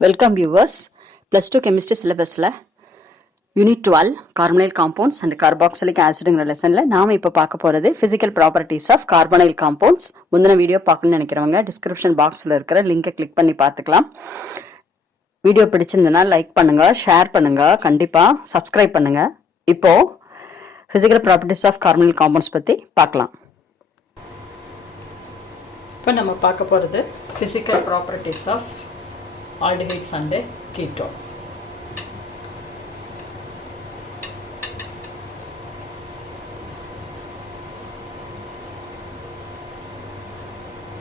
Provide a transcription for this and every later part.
Welcome viewers. Plus 2 chemistry syllabusல Unit 12 carbonyl compounds and carboxylic acidங்கிற லெசன்ல நாம இப்போ பார்க்க போறது physical properties of carbonyl compounds. முந்தின வீடியோ பார்க்கணும்னு நினைக்கிறவங்க டிஸ்கிரிப்ஷன் பாக்ஸ்ல இருக்கிற லிங்கை கிளிக் பண்ணி பார்த்துக்கலாம். வீடியோ பிடிச்சிருந்தனா லைக் பண்ணுங்க, ஷேர் பண்ணுங்க, கண்டிப்பா சப்ஸ்கிரைப் பண்ணுங்க. இப்போ physical properties of carbonyl compounds பத்தி பார்க்கலாம். இப்போ நம்ம பார்க்க போறது physical properties of aldehydes and ketone.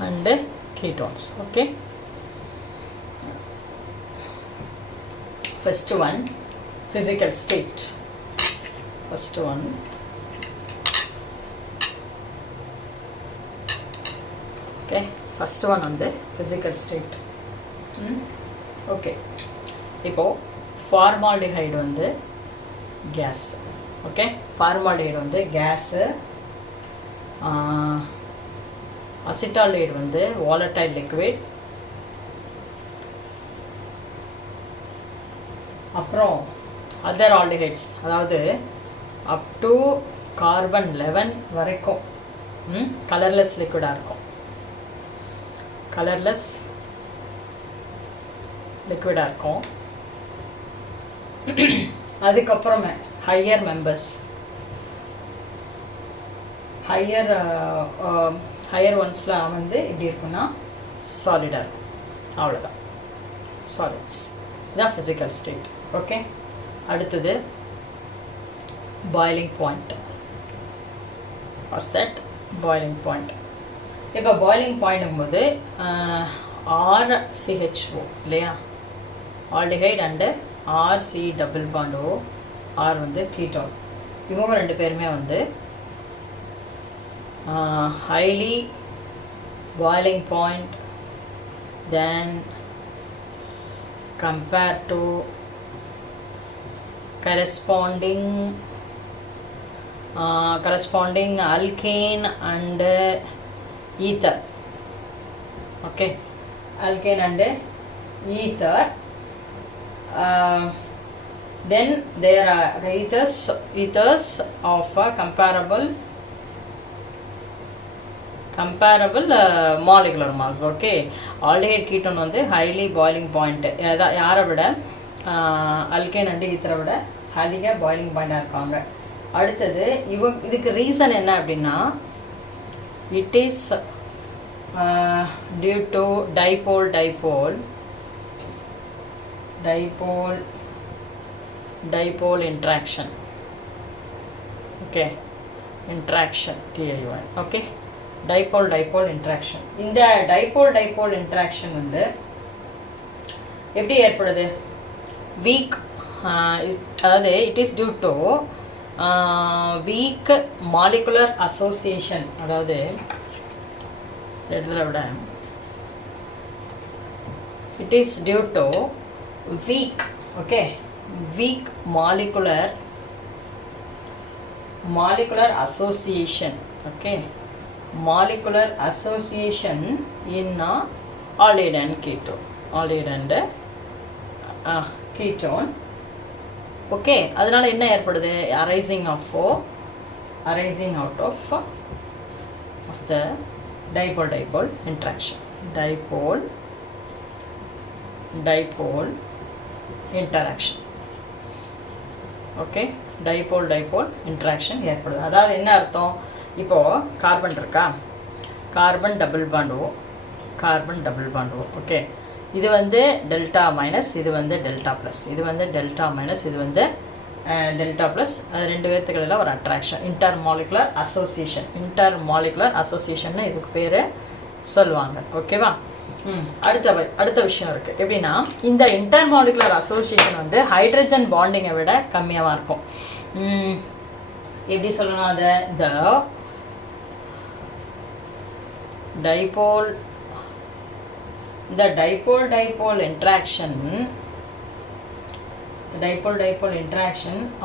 And ketones. Okay. First one, physical state. First one. Okay. First one on the physical state. Okay. இப்போ formaldehyde வந்து gas. Okay. Formaldehyde வந்து gas. Acetaldehyde வந்து volatile liquid. அப்புறம் other aldehydes அதாவது up to carbon 11 வரைக்கும் colorless liquid இருக்கும். colorless liquid இருக்கும். அதுக்கப்புறமே higher members higher onesலாம் வந்து எப்படி இருக்குன்னா சாலிடாக இருக்கும். அவ்வளோதான், சாலிட்ஸ். இதுதான் ஃபிசிக்கல் ஸ்டேட். ஓகே. அடுத்தது boiling point. What's that? Boiling point. இப்போ பாய்லிங் பாயிண்ட்ங்கும்போது RCHO இல்லையா, aldehyde and RC double bond O, or வந்து கீட்டோன். இவங்க ரெண்டு பேருமே வந்து highly boiling point then compared to corresponding alkane and ether. Okay, alkane and ether. Then there are ethers of comparable molecular mass. Okay. Aldehyde ketone வந்து highly boiling point. யாரை விட alkane and ether விட அதிக boiling point இருக்காங்க. அடுத்தது இதுக்கு reason என்ன அப்படின்னா, it is due to dipole interaction. Okay, interaction TION. Okay, dipole interaction. இந்த dipole interaction வந்து எப்படி ஏற்படுது? வீக், அதாவது it is due to weak molecular association. அதாவது விட it is due to weak, okay, weak molecular association. Okay, molecular association in aldehyde and ketone. Okay, அதனால என்ன ஏற்படுது? arising out of the dipole interaction. dipole interaction. Okay, dipole interaction ஏற்படுது. அதாவது என்ன அர்த்தம்? இப்போ கார்பன் இருக்கா, carbon double bond O. Okay, இது வந்து டெல்டா மைனஸ், இது வந்து டெல்டா ப்ளஸ், இது வந்து டெல்டா மைனஸ், இது வந்து டெல்டா ப்ளஸ். அது ரெண்டு பேர்த்துக்களில் ஒரு அட்ராக்ஷன், இன்டர்மாலிகுலர் அசோசியேஷன் இதுக்கு பேர் சொல்லுவாங்க. ஓகேவா? அடுத்த விஷயம் இருக்குது. எப்படின்னா, இந்த இன்டர்மாலிகுலர் அசோசியேஷன் வந்து ஹைட்ரஜன் பாண்டிங்கை விட கம்மியாக இருக்கும். எப்படி சொல்லணும் அதை? the dipole interaction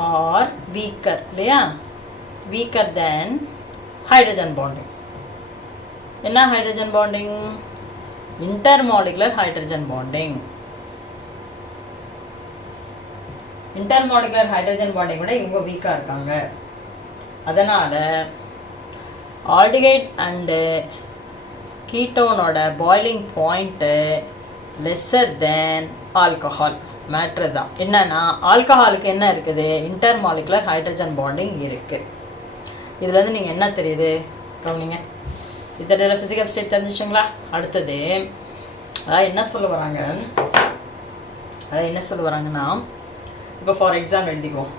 are weaker இல்லையா, weaker than hydrogen bonding. என்ன hydrogen bonding? intermolecular hydrogen bonding. Intermolecular hydrogen bonding விட இவங்க வீக்காக இருக்காங்க. அதனால் ஆல்டிஹைட் அண்டு கீட்டோனோட boiling point lesser than alcohol. Matter தான் என்னென்னா, ஆல்கஹாலுக்கு என்ன இருக்குது, இன்டர்மாலிகுலர் ஹைட்ரஜன் பாண்டிங் இருக்குது. இதுலேருந்து நீங்கள் என்ன தெரியுது கவனிங்க. இதில் ஃபிசிக்கல் ஸ்டேட் தெரிஞ்சிச்சுங்களா? அடுத்தது அதாவது என்ன சொல்ல வராங்கன்னா, இப்போ ஃபார் எக்ஸாம்பிள் எழுதிக்குவோம்.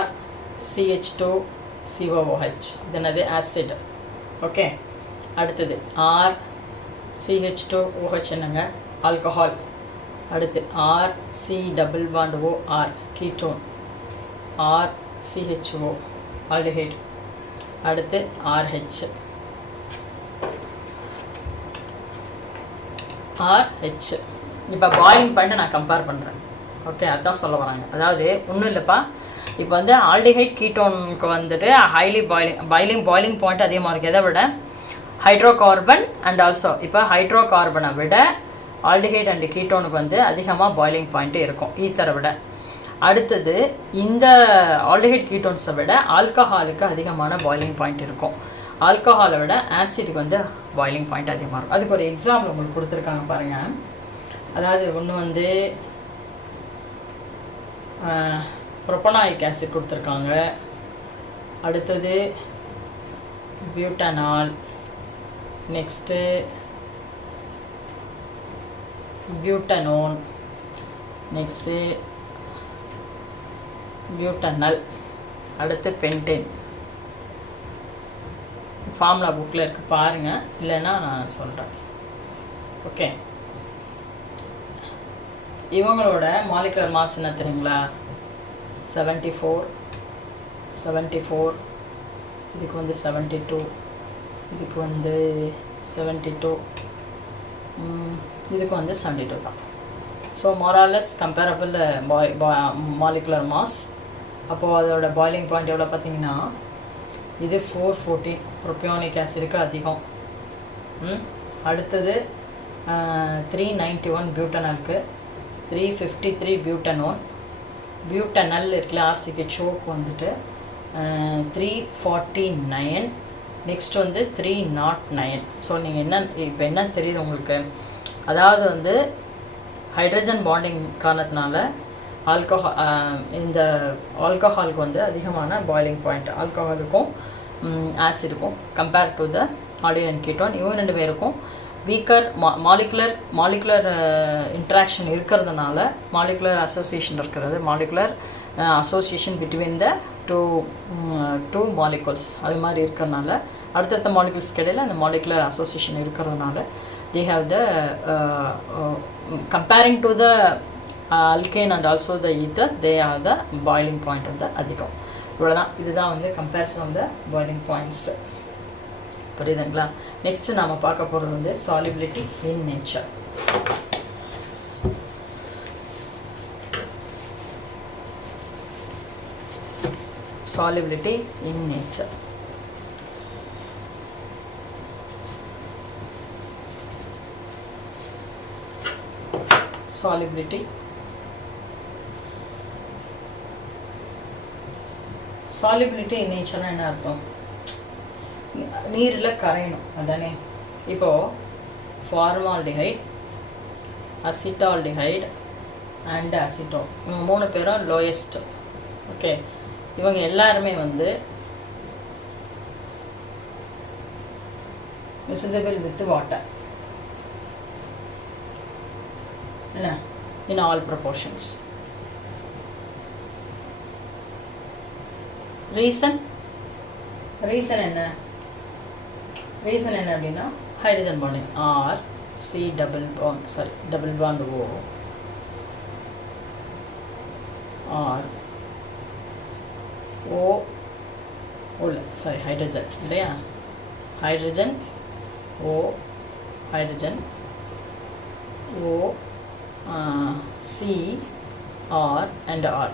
RCH2COOH இது என்னது, ஆசிட். ஓகே, அடுத்தது RCH2OH என்னங்க, ஆல்கஹால். அடுத்து RC++OR கீட்டோன், RCHO ஆல்டிஹைட். அடுத்து RH. இப்போ பாயிலிங் பாயிண்ட்டை நான் கம்பேர் பண்ணுறேன். ஓகே, அதுதான் சொல்ல வராங்க. அதாவது ஒன்றும் இல்லைப்பா, இப்போ வந்து ஆல்டிஹைட் கீட்டோனுக்கு வந்துட்டு ஹைலி பாயிலிங் பாயிண்ட் அதிகமாக இருக்குது. எதை விட ஹைட்ரோ கார்பன் அண்ட் ஆல்சோ இப்போ ஹைட்ரோ கார்பனை விட ஆல்டிஹைட் அண்ட் கீட்டோனுக்கு வந்து அதிகமாக பாயிலிங் பாயிண்ட்டு இருக்கும் ஈத்தரை விட. அடுத்தது இந்த ஆல்டிஹைட் கீட்டோன்ஸை விட ஆல்கஹாலுக்கு அதிகமான பாயிலிங் பாயிண்ட் இருக்கும். ஆல்கஹாலை விட ஆசிடுக்கு வந்து பாயிலிங் பாயிண்ட் அதிகமாக இருக்கும். அதுக்கு ஒரு எக்ஸாம்பிள் உங்களுக்கு கொடுத்துருக்காங்க பாருங்கள். அதாவது ஒன்று வந்து ப்ரொப்பனாயிக் ஆசிட் கொடுத்துருக்காங்க. அடுத்தது butanol, next butanone, next butanal, அடுத்து பென்டேன். ஃபார்முலா புக்கில் இருக்குது பாருங்கள், இல்லைன்னா நான் சொல்கிறேன். ஓகே, இவங்களோட மாலிகுலர் மாஸ் என்ன தெரியுங்களா? 74, இதுக்கு வந்து 72, இதுக்கு வந்து 72, இதுக்கு வந்து 72 தான். So Morales comparable molecular mass. அப்போது அதோட பாயிலிங் பாயிண்ட் எவ்வளோ பார்த்தீங்கன்னா, இது 440 ப்ரோபியோனிக் ஆசிடுக்கு அதிகம். அடுத்தது 391 பியூட்டனலுக்கு, 353 பியூட்டனோன். பியூட்டனல் இருக்குல்ல, RCHOக்கு வந்துட்டு 349. நெக்ஸ்ட் வந்து 309. ஸோ நீங்கள் இப்போ என்ன தெரியுது உங்களுக்கு, அதாவது வந்து ஹைட்ரஜன் பாண்டிங் காரணத்தினால இந்த ஆல்கஹாலுக்கு வந்து அதிகமான பாயிலிங் பாயிண்ட், ஆல்கஹாலுக்கும் ஆசிடுக்கும் compare to the aldehyde and ketone. இவங்க ரெண்டு பேருக்கும் வீக்கர் மாலிகுலர் இன்ட்ராக்ஷன் இருக்கிறதுனால, மாலிகுலர் அசோசியேஷன் இருக்கிறது, molecular association between the two molecules அது மாதிரி இருக்கிறதுனால, அடுத்தடுத்த மாலிகுல்ஸ்க்கு இடையில் அந்த மாலிகுலர் அசோசியேஷன் இருக்கிறதுனால they have the comparing to the alkane and also the ether, they have the boiling point வந்து அதிகம். இவ்வளோதான், இதுதான் வந்து comparison of the boiling points. புரியுதுங்களா? நெக்ஸ்ட்டு நாம் பார்க்க போகிறது வந்து solubility in nature. Solubility in nature. Solubility. Solubility in nature என்ன அர்த்தம்? நீரில் கரையணும், அதானே. இப்போது ஃபார்மால்டிஹைட், அசிட்டால்டிஹைட் அண்ட் அசிட்டோன், இவங்க 3 பேரும் லோயஸ்ட். ஓகே, இவங்க எல்லாருமே வந்து miscible with water, என்ன, in all proportions. ரீசன் என்ன அப்படின்னா hydrogen bonding. Double bond O R hydrogen இல்லையா, hydrogen O C R and R.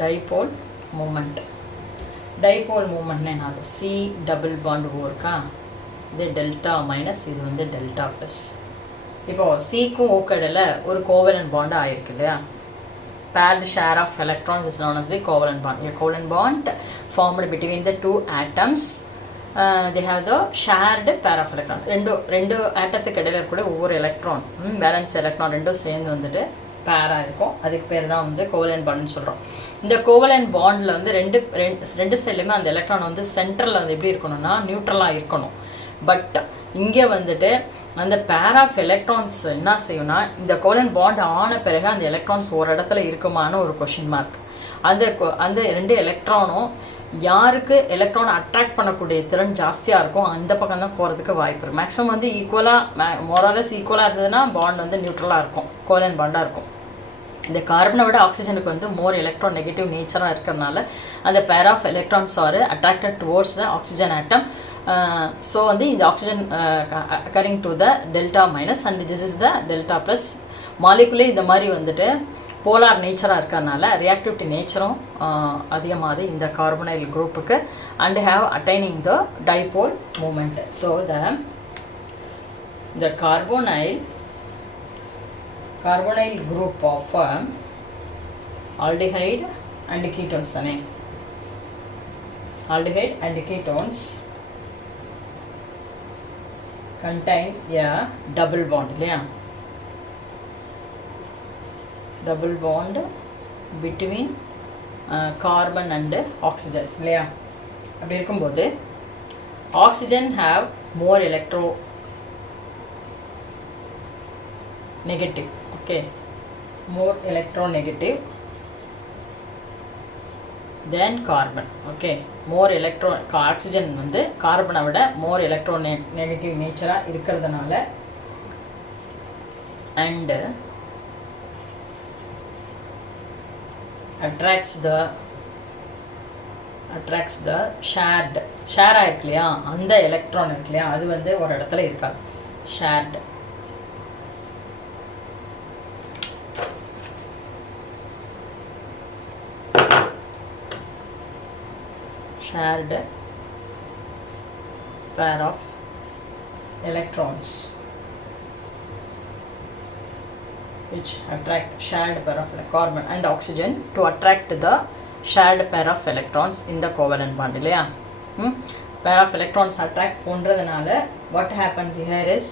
Dipole moment என்ன ஆகும்? C டபுள் பாண்ட் O இருக்கா, இது டெல்டா மைனஸ், இது வந்து டெல்டா ப்ளஸ். இப்போது சிக்கும் ஓக்கு இடையில ஒரு கோவலன்ட் பாண்ட் ஆயிருக்கு இல்லையா. paired share of electrons is known as the covalent bond. A covalent bond formed between the two atoms. They have the shared pair of electrons. ரெண்டு ஆட்டத்துக்கு இடையில இருக்கக்கூடிய ஒவ்வொரு எலக்ட்ரான் பேலன்ஸ் எலக்ட்ரான் ரெண்டும் சேர்ந்து வந்துட்டு பேராக இருக்கும். அதுக்கு பேர் தான் வந்து கோவலன்ட் பாண்ட்னு சொல்கிறோம். இந்த கோவலன்ட் பாண்டில் வந்து ரெண்டு சைட்லையுமே அந்த எலக்ட்ரான் வந்து சென்டரில் வந்து எப்படி இருக்கணும்னா நியூட்ரலாக இருக்கணும். பட் இங்கே வந்துட்டு அந்த பேர் ஆஃப் எலக்ட்ரான்ஸ் என்ன செய்யும்னா இந்த கோவலன்ட் பாண்ட் ஆன பிறகு அந்த எலக்ட்ரான்ஸ் ஒரு இடத்துல இருக்குமான ஒரு கொஷின் மார்க். அந்த ரெண்டு எலக்ட்ரானும் யாருக்கு எலக்ட்ரான் அட்ராக்ட் பண்ணக்கூடிய திறன் ஜாஸ்தியாக இருக்கும் அந்த பக்கம் தான் போகிறதுக்கு வாய்ப்பு இருக்குது. மேக்ஸிமம் வந்து ஈக்குவலாக மோரலஸ் ஈக்குவலாக இருந்ததுன்னா பாண்ட் வந்து நியூட்ரலாக இருக்கும், கோவலன்ட் பாண்டாக இருக்கும். இந்த கார்பனை விட ஆக்சிஜனுக்கு வந்து மோர் எலக்ட்ரான் நெகட்டிவ் நேச்சராக இருக்கிறதுனால அந்த pair of electrons are attracted towards the oxygen atom. So வந்து இந்த oxygen occurring to the delta minus and this is the delta plus. மாலிகுலே இந்த மாதிரி வந்துட்டு போலார் நேச்சராக இருக்கிறதுனால ரியாக்டிவிட்டி நேச்சரும் அதிகமாகுது இந்த கார்பனைல் குரூப்புக்கு and have attaining the dipole moment. So the carbonyl group of aldehyde and ketones தானே. aldehyde and ketones contain a double bond இல்லையா. double bond between carbon and oxygen இல்லையா. அப்படி இருக்கும்போது oxygen have more electronegative. Okay, more electronegative than carbon. Okay, more oxygen வந்து கார்பனை விட more electronegative நேச்சராக இருக்கிறதுனால and attracts the share ஆயிருக்கு இல்லையா. அந்த எலக்ட்ரான் இருக்கு இல்லையா அது வந்து ஒரு இடத்துல இருக்காது. shared pair of electrons which attract shared pair of carbon and oxygen to attract the shared pair of electrons in the covalent bond இல்லையா. pair of electrons attract போன்றதுனால what happened here is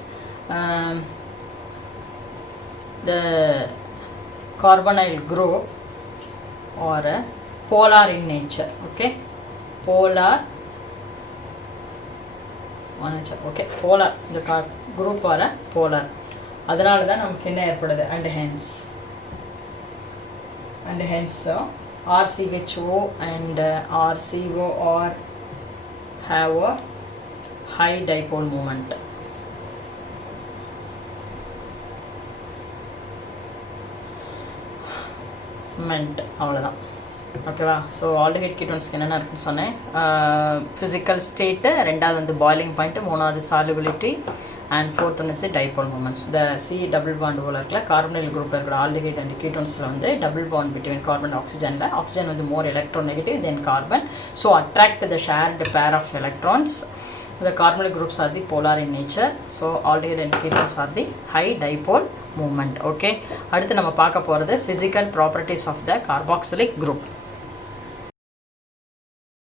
the carbonyl group or polar in nature. Okay, polar okay, polar இந்த group or polar அதனால தான் நமக்கு என்ன ஏற்படுது and hence RCHO and RCO are have a high dipole moment. அவ்வளோதான். ஓகேவா. So aldehyde கீட்டோன்ஸ்க்கு என்னென்ன இருக்குன்னு சொன்னேன். ஃபிசிக்கல் ஸ்டேட்டு, ரெண்டாவது வந்து பாய்லிங் பாயிண்ட்டு, மூணாவது solubility and fourth one is the dipole moments. இந்த சி டபுள் பாண்ட் போல் இருக்கல கார்பனைல் குரூப்பில் இருக்கிற ஆல்டிஹைட் அண்ட் கீட்டோன்ஸில் வந்து double bond between carbon and ஆக்சிஜனில் ஆக்சிஜன் வந்து more electronegative than carbon. So attract the shared pair of electrons. The carbonyl groups are the polar in nature. So aldehyde and ketones are the high dipole moment. Okay, அடுத்து நம்ம பார்க்க போகிறது physical properties of the carboxylic group.